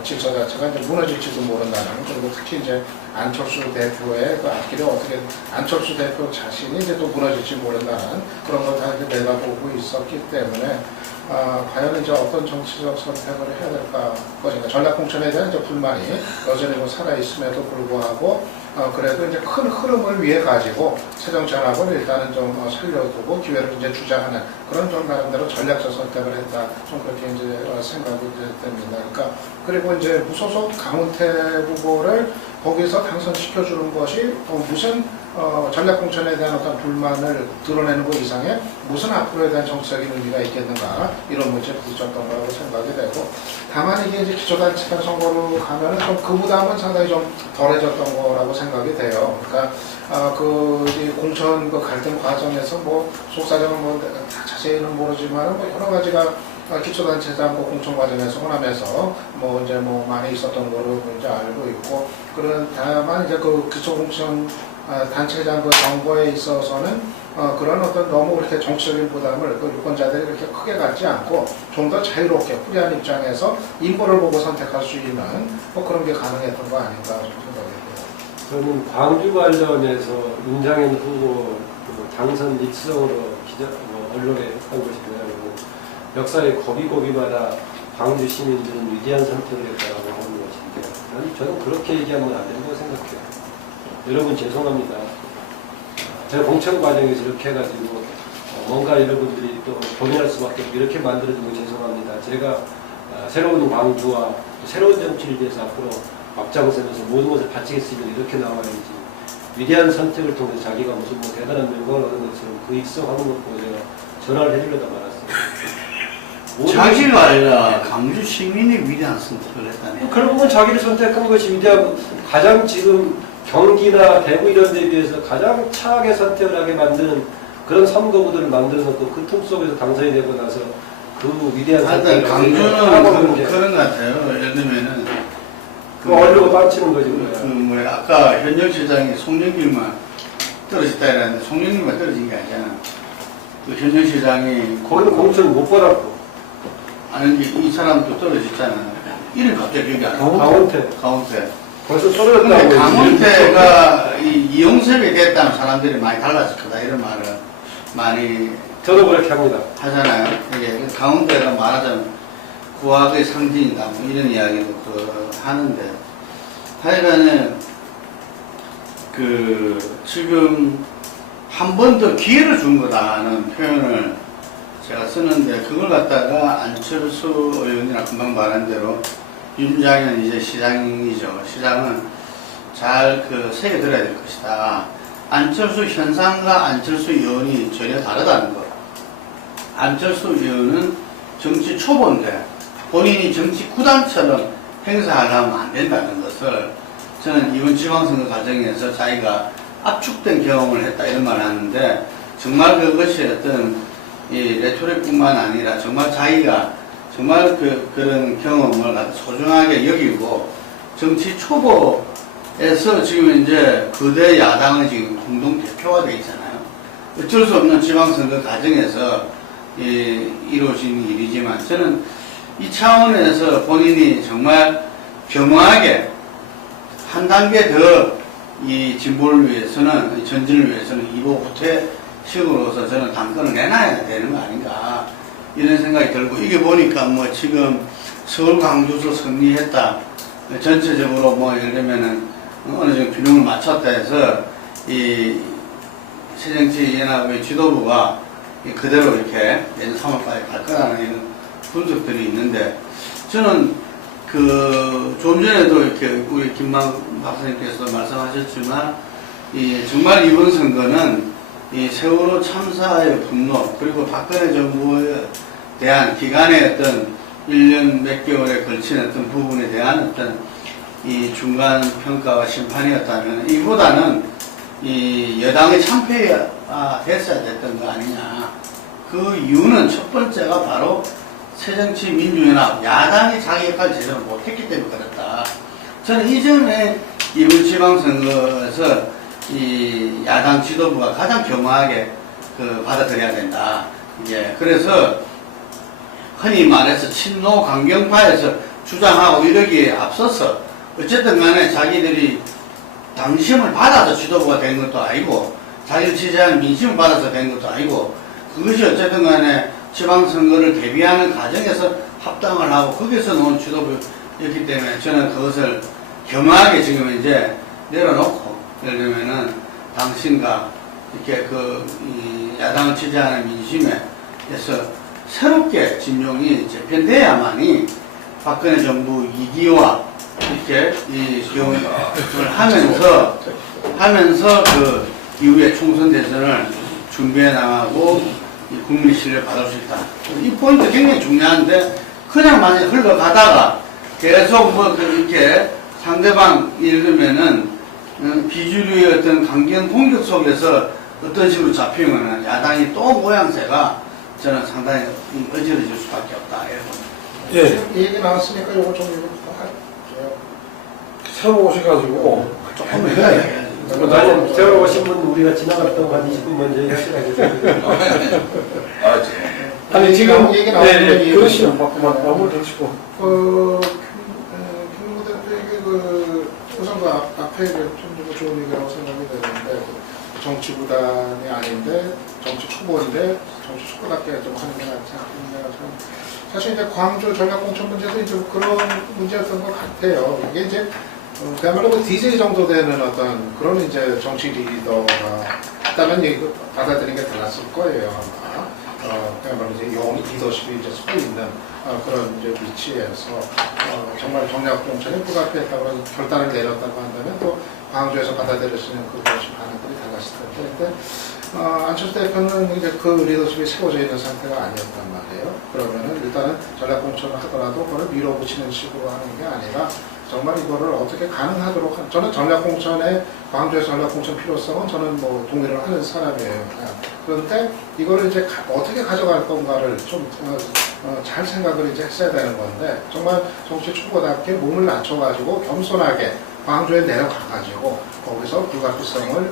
질서 자체가 이제 무너질지도 모른다는, 그리고 특히 이제 안철수 대표의 그 앞길에 어떻게 안철수 대표 자신이 이제 또 무너질지 모른다는 그런 걸 다 이제 내다보고 있었기 때문에 과연 이제 어떤 정치적 선택을 해야 될까 것인가, 전략 공천에 대한 이제 불만이 여전히 뭐 살아 있음에도 불구하고 그래도 이제 큰 흐름을 위해 가지고 새정치연합을 일단은 좀 살려두고 기회를 이제 주자하는 그런 좀 나름대로 전략적 선택을 했다, 좀 그렇게 이제 생각이 됩니다. 그러니까 그리고 이제 무소속 강훈태 후보를 거기서 당선시켜주는 것이 무슨 전략 공천에 대한 어떤 불만을 드러내는 것 이상에 무슨 앞으로에 대한 정치적인 의미가 있겠는가, 이런 문제에 부딪혔던 거라고 생각이 되고, 다만 이게 이제 기초단체장 선거로 가면은 좀 그 부담은 상당히 좀 덜해졌던 거라고 생각이 돼요. 그러니까 이 공천 그 갈등 과정에서 뭐 속사정은 뭐 자세히는 모르지만 뭐 여러 가지가 기초단체장 그 공천 과정에서 호남에서 뭐 이제 뭐 많이 있었던 거로 이제 알고 있고, 그런 다만 이제 그 기초공천 단체장 그 선거에 있어서는 그런 어떤 너무 그렇게 정치적인 부담을 그 유권자들이 그렇게 크게 갖지 않고 좀 더 자유롭게 프리한 입장에서 인물을 보고 선택할 수 있는 뭐 그런 게 가능했던 거 아닌가 좀 생각이 돼요. 저는 광주 관련해서 윤장현 후보 당선 입성으로 언론에 했던 것이 뭐냐면, 역사의 고비고비마다 광주 시민들은 위대한 선택을 했다고 하는 것인데, 저는 그렇게 얘기하면 안 된다고 생각해요. 여러분 죄송합니다. 제가 공천 과정에서 이렇게 해가지고 뭔가 여러분들이 또 고민할 수밖에 없고 이렇게 만들어준 거 죄송합니다. 제가 새로운 광주와 새로운 정치를 위해서 앞으로 앞장서면서 모든 것을 바치겠습니다. 이렇게 나와야지, 위대한 선택을 통해서 자기가 무슨 뭐 대단한 명광을 얻은 것처럼 그 입성하는 것 보고 제가 전화를 해주려다 말았어요. 자기가 아니라 강주 시민이 위대한 선택을 했다네. 결국은 자기를 선택한 것이 위대하고, 가장 지금 경기나 대구 이런 데 비해서 가장 차하게 선택을 하게 만드는 그런 선거구들을 만들어 놓고 그 틈 속에서 당선이 되고 나서 그 위대한 선택을 강주는 그런 것 같아요. 예를 들면은 얼르고 빠치는 거지. 아까 현역 시장이 송영길만 떨어졌다 이랬는데 송영길만 떨어진 게 아니잖아. 그 현역 시장이 거기는 공천을 못 받았고, 아니 이 사람도 떨어졌잖아. 이름 갑자기 기억이 안 나. 강원태. 벌써 근데 떨어졌다고. 강원태가 이용섭이 됐다면 사람들이 많이 달라질 거다, 이런 말을 많이 저도 그렇게 합니다. 하잖아요. 이게 강원태가 말하자면 구학의 상징이다, 뭐 이런 이야기도 하는데, 하여간에 지금 한 번 더 기회를 준 거다는 표현을 제가 쓰는데, 그걸 갖다가 안철수 의원이나 금방 말한 대로 윤장현 이제 시장이죠. 시장은 잘 새겨들어야 될 것이다. 안철수 현상과 안철수 의원이 전혀 다르다는 것. 안철수 의원은 정치 초보인데 본인이 정치 구단처럼 행사하려면 안 된다는 것을 저는 이번 지방선거 과정에서 자기가 압축된 경험을 했다, 이런 말을 하는데, 정말 그것이 어떤 이 레토릭뿐만 아니라 정말 자기가 정말 그런 경험을 소중하게 여기고, 정치 초보에서 지금 이제 거대 야당의 지금 공동 대표가 되어 있잖아요. 어쩔 수 없는 지방선거 과정에서 이루어진 일이지만, 저는 이 차원에서 본인이 정말 겸허하게 한 단계 더 이 진보를 위해서는, 전진을 위해서는 이보후퇴식으로서 저는 당권을 내놔야 되는 거 아닌가, 이런 생각이 들고, 이게 보니까 뭐 지금 서울 광주에서 승리했다, 전체적으로 뭐 예를 들면은 어느 정도 균형을 맞췄다 해서 이 새정치연합의 지도부가 그대로 이렇게 내년 3월까지 갈 거라는 이런 분석들이 있는데, 저는 좀 전에도 이렇게 우리 김만 박사님께서 말씀하셨지만, 정말 이번 선거는 이 세월호 참사의 분노, 그리고 박근혜 정부에 대한 기간의 어떤 1년 몇 개월에 걸친 어떤 부분에 대한 어떤 이 중간 평가와 심판이었다면, 이보다는 이 여당의 참패가 됐어야 됐던 거 아니냐. 그 이유는 첫 번째가 바로 새정치민주연합 야당이 자기 역할을 제대로 못했기 때문에 그렇다. 저는 이전에 이번 지방선거에서 이 야당 지도부가 가장 겸허하게 받아들여야 된다. 그래서 흔히 말해서 친노 강경파에서 주장하고 이러기에 앞서서 어쨌든 간에 자기들이 당심을 받아서 지도부가 된 것도 아니고 자기를 지지하는 민심을 받아서 된 것도 아니고 그것이 어쨌든 간에 지방선거를 대비하는 과정에서 합당을 하고 거기서 놓은 지도부였기 때문에 저는 그것을 겸허하게 지금 이제 내려놓고 예를 들면은 당신과 이렇게 이 야당을 지지하는 민심에서 새롭게 진용이 재편돼야만이 박근혜 정부 2기와 이렇게 이 경험을 하면서 그 이후에 총선 대선을 준비해 나가고 국민 신뢰를 받을 수 있다. 이 포인트 굉장히 중요한데 그냥 만약에 흘러가다가 계속 이렇게 상대방 예를 들면은 비주류의 어떤 강경 공격 속에서 어떤 식으로 잡히면은 야당이 또 모양새가 저는 상당히 어지러질 수밖에 없다. 예, 얘기 나왔으니까 이거 좀 이거 할게요. 새로 오셔가지고 조금 해야 나는 새로 오신 분 우리가 지나갔던 한 20분 먼저 시작해주세요. 아니 지금 얘기 나왔는데 네, 그러시면 마무리 하시고 김문호 대표에게 우선 앞에 좀 좋은 얘기라고 생각이 되는데 정치구단이 아닌데 정치 초보인데 정치 초보답게 좀 하는 게 낫지 않겠냐. 사실 이제 광주 전략공천 문제도 이제 그런 문제였던 것 같아요. 이게 이제 그야말로 DJ 정도 되는 어떤 그런 이제 정치 리더가 있다면 이거 받아들이는 게 달랐을 거예요 아마. 그야말로 이제 리더십이 이제 서 있는 그런 이제 위치에서 정말 전략공천이 불가피했다고 결단을 내렸다고 한다면 또 광주에서 받아들일 수 있는 그것이 반응들이 달랐을 텐데, 근데 안철수 대표는 이제 그 리더십이 세워져 있는 상태가 아니었단 말이에요. 그러면은 일단은 전략공천을 하더라도 그걸 밀어붙이는 식으로 하는 게 아니라 정말 이거를 어떻게 가능하도록 저는 전략공천의 광주의 전략공천 필요성은 저는 뭐 동의를 하는 사람이에요. 그런데 이거를 이제 어떻게 가져갈 건가를 좀 잘 생각을 이제 했어야 되는 건데 정말 정치 초보답게 몸을 낮춰가지고 겸손하게 광주에 내려가가지고 거기서 불가피성을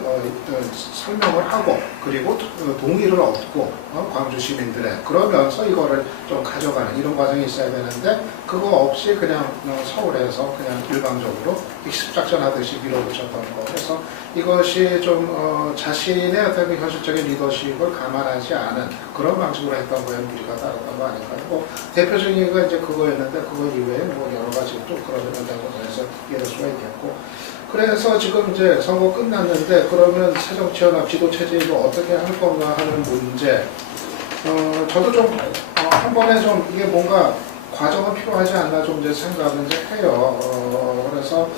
설명을 하고 그리고 동의를 얻고 광주 시민들의 그러면서 이거를 좀 가져가는 이런 과정이 있어야 되는데 그거 없이 그냥 서울에서 그냥 일방적으로 식습작전 하듯이 밀어붙였던 거. 그래서 이것이 좀 자신의 어떤 현실적인 리더십을 감안하지 않은 그런 방식으로 했던 거에 무리가 따랐던 거 아닐까요? 뭐 대표적인 얘기가 이제 그거였는데 그거 이외에 뭐 여러 가지 또 그런 면에서 이해할 수가 있겠고. 그래서 지금 이제 선거 끝났는데 그러면 새정치연합 지도체제 이거 어떻게 할 건가 하는 문제. 저도 좀 한 번에 좀 이게 뭔가 과정은 필요하지 않나 좀 이제 생각은 이제 해요. 그래서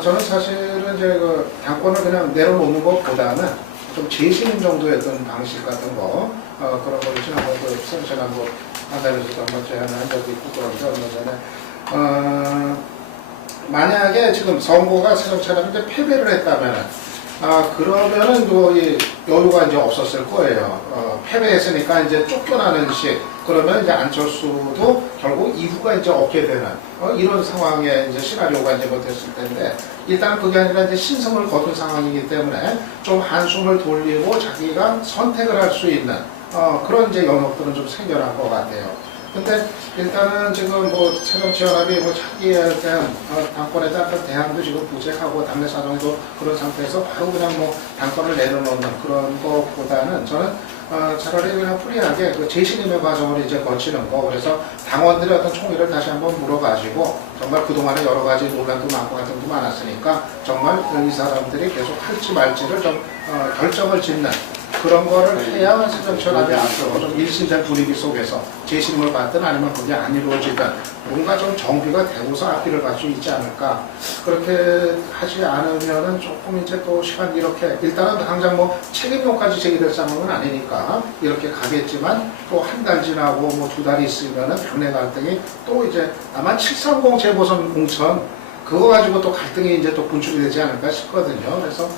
저는 사실은 이제 그 당권을 그냥 내려놓는 것보다는 좀 재신임 정도의 어떤 방식 같은 거 그런 거를 지난번 제가 뭐 한달에서도 한번 제안한 적이 있고 그런데 얼마 전에 만약에 지금 선거가 새정치연합이 이제 패배를 했다면 그러면은 또 이 여유가 이제 없었을 거예요. 패배했으니까 이제 쫓겨나는 식. 그러면 이제 안철수도 결국 이후가 이제 없게 되는 이런 상황에 이제 시나리오가 이제 됐을 텐데 일단 그게 아니라 이제 신성을 거둔 상황이기 때문에 좀 한숨을 돌리고 자기가 선택을 할 수 있는 그런 이제 영역들은 좀 생겨난 것 같아요. 근데 일단은 지금 뭐 새정치연합이 뭐 자기에 대한 당권에 대한 대안도 지금 부재하고 당내 사정도 그런 상태에서 바로 그냥 뭐 당권을 내려놓는 그런 것보다는 저는 차라리 그냥 프리하게 그 재신임의 과정을 이제 거치는 거. 그래서 당원들의 어떤 총의를 다시 한번 물어가지고 정말 그동안에 여러 가지 논란도 많고 같은 것도 많았으니까 정말 이 사람들이 계속 할지 말지를 좀 결정을 짓는 그런 거를 해야 새정치연합이 앞서고 좀 일신된 분위기 속에서 재신임을 받든 아니면 그게 안 이루어지든 뭔가 좀 정비가 되고서 앞길을 갈 수 있지 않을까. 그렇게 하지 않으면은 조금 이제 또 시간 이렇게 일단은 당장 뭐 책임론까지 제기될 상황은 아니니까 이렇게 가겠지만 또 한 달 지나고 뭐 2달이 있으면은 당내 갈등이 또 이제 아마 730 재보선 공천 그거 가지고 또 갈등이 이제 또 분출이 되지 않을까 싶거든요. 그래서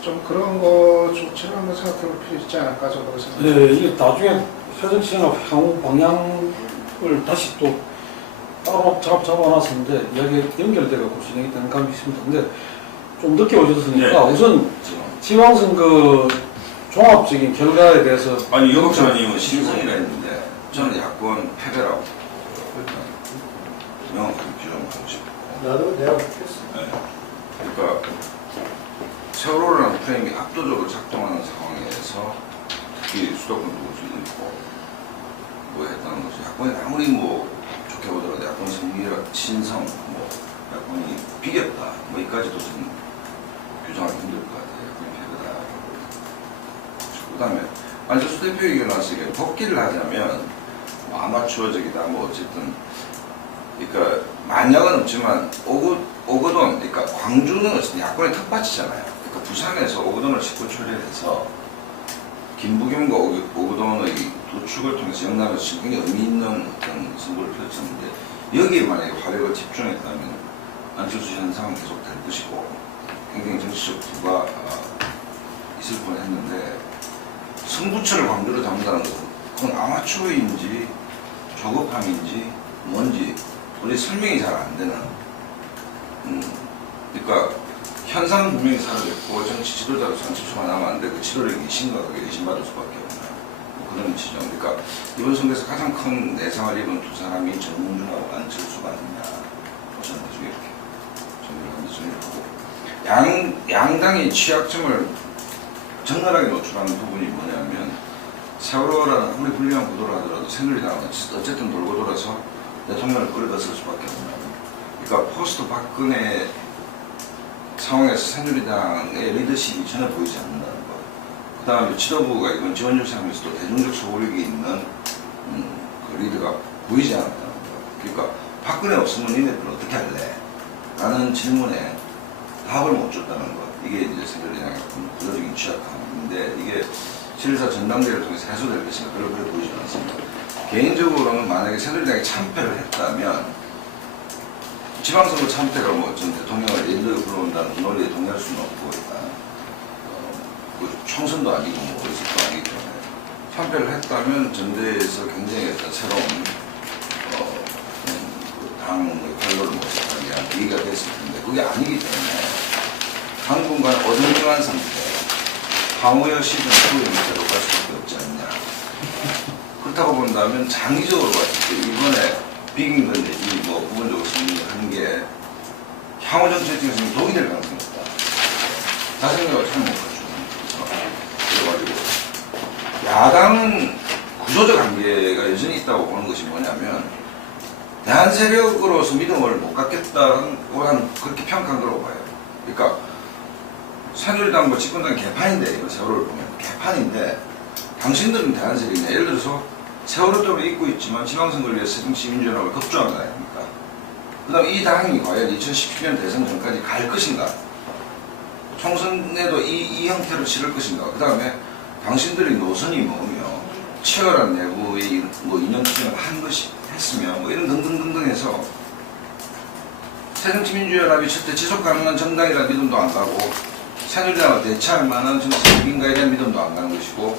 좀 그런 거 조치를 한번 생각해 볼 필요 있지 않을까 저도 생각합니다. 네, 이게 나중에 새정치연합 향후 방향 수도권을 다시 또 따로 잡아놨었는데 이야기 연결돼갖고 진행이 되는 감이 있습니다. 근데 좀 늦게 오셨으니까 네. 우선 지방선거 종합적인 결과에 대해서 아니 유 박사님은 신성이라 했는데 저는 야권 패배라고 일단 명확하게 규정하고 싶고 나도 내가 그랬어. 네. 그러니까 세월호라는 프레임이 압도적으로 작동하는 상황에서 특히 수도권 도시도 있고 뭐 했다는 것이 야권이 아무리 뭐 좋게 보더라도 야권 승리라 신성 뭐 야권이 비겼다 뭐 이까지도 좀 규정하기 힘들 것 같아요. 야권이 패배다. 그 다음에 안철수 대표 얘기가 나왔을 때 복귀를 하자면 뭐 아마추어적이다 뭐 어쨌든 그러니까 만약은 없지만 오거돈 그러니까 광주는 어쨌든 야권의 텃밭이잖아요. 그러니까 부산에서 오거돈을 직구 초래해서 김부겸과 오거돈의 두 축을 통해서 영남에서 지금 굉장히 의미 있는 어떤 선거를 펼쳤는데 여기에 만약에 화력을 집중했다면 안철수 현상은 계속 될 것이고 굉장히 정치적 부가 있을 뻔했는데 승부처를 광주로 담는다는 것은 그건 아마추어인지 조급함인지 뭔지 우리 설명이 잘 안 되는 그러니까 현상은 분명히 사라졌고 정치 지도자로 안철수가 남았는데 그 지도력이 심각하게 의심받을 수밖에 없는 뭐 그런 지점. 그러니까 이번 선거에서 가장 큰 내상을 입은 두 사람이 정몽준하고 안철수가 아니냐 저는 나중에 이렇게 정리를 하면서 하고 양당이 취약점을 적나라하게 노출하는 부분이 뭐냐면 세월호라는 아무리 훌륭한 구도를 하더라도 새누리당은 어쨌든 돌고 돌아서 대통령을 끌어들였을 수밖에 없는 그러니까 포스트 박근혜 상황에서 새누리당의 리더십이 전혀 보이지 않는다는 것. 그 다음에 지도부가 이번 지원 요청하면서도 대중적 소울력이 있는 그 리더가 보이지 않았다는 것. 그러니까 박근혜 없으면 니네들 어떻게 할래? 라는 질문에 답을 못 줬다는 것. 이게 이제 새누리당의 구조적인 취약함인데 이게 실사 전당대회를 통해서 해소될 것인가 별로 그래 보이지 않습니다. 개인적으로는 만약에 새누리당이 참패를 했다면 지방선거 참패가 뭐 전 대통령을 예를 불러온다는 논리에 동의할 수는 없고 일단 뭐 총선도 아니고 뭐 의식도 아니기 때문에 참패를 했다면 전대에서 굉장히 어떤 새로운 그 당의 활로를 모색하기 위한 계기가 됐을 텐데 그게 아니기 때문에 당분간 어정쩡한 상태 황우여 시즌 2의 문제로 갈 수밖에 없지 않냐. 그렇다고 본다면 장기적으로 봤을 때 이번에 비긴 건 내지 뭐 부분적으로 승리하는 게 향후 정책에서는 독이 될 가능성이 있다. 자생각을 참 못 갖추는 그래가지고 야당은 구조적 한계가 여전히 있다고 보는 것이 뭐냐면 대한 세력으로서 믿음을 못 갖겠다는 그렇게 평가한 거라고 봐요. 그러니까 새누리당과 집권당 개판인데 이거 세월호를 보면 개판인데 당신들은 대한 세력이냐. 예를 들어서 세월호 때문에 잊고 있지만 지방선거를 위해 새정치민주연합을 급조한 거 아닙니까? 그 다음 이 당이 과연 2017년 대선 전까지 갈 것인가? 총선에도 이 형태로 치를 것인가? 그 다음에 당신들이 노선이 뭐며 치열한 내부의 뭐 인연투쟁을 한 것이 했으면 뭐 이런 등등등등 해서 새정치민주연합이 절대 지속 가능한 정당이라는 믿음도 안 가고 새누리당을 대체할 만한 정치인가에 대한 믿음도 안 가는 것이고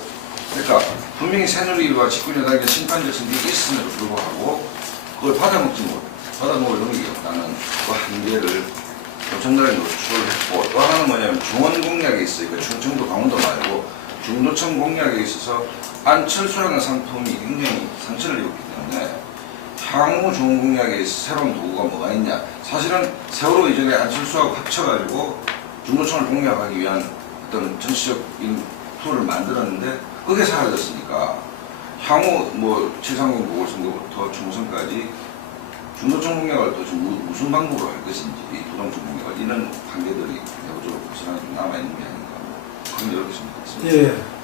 그러니까 분명히 새누리와 집권여당의 심판적 성격이 있음에도 불구하고 그걸 받아먹을 능력이 없다는 그 한계를 정당에 노출을 했고 또 하나는 뭐냐면 중원 공약에 있어요. 그러니까 충청도 강원도 말고 중도청 공약에 있어서 안철수라는 상품이 굉장히 상처를 입었기 때문에 향후 좋은 공약에 있어 새로운 도구가 뭐가 있냐. 사실은 세월호 이전에 안철수하고 합쳐가지고 중도청을 공략하기 위한 어떤 정치적인 툴을 만들었는데 그게 사라졌으니까 향후 뭐 730 보궐선거부터 총선까지 중도청 공약을 또 좀 무슨 방법으로 할 것인지 부동층 공약을 이런 관계들이 내부적으로 고스란히 남아있는 게 아닌가 뭐 그런 여러 개 생각했습니다. 예.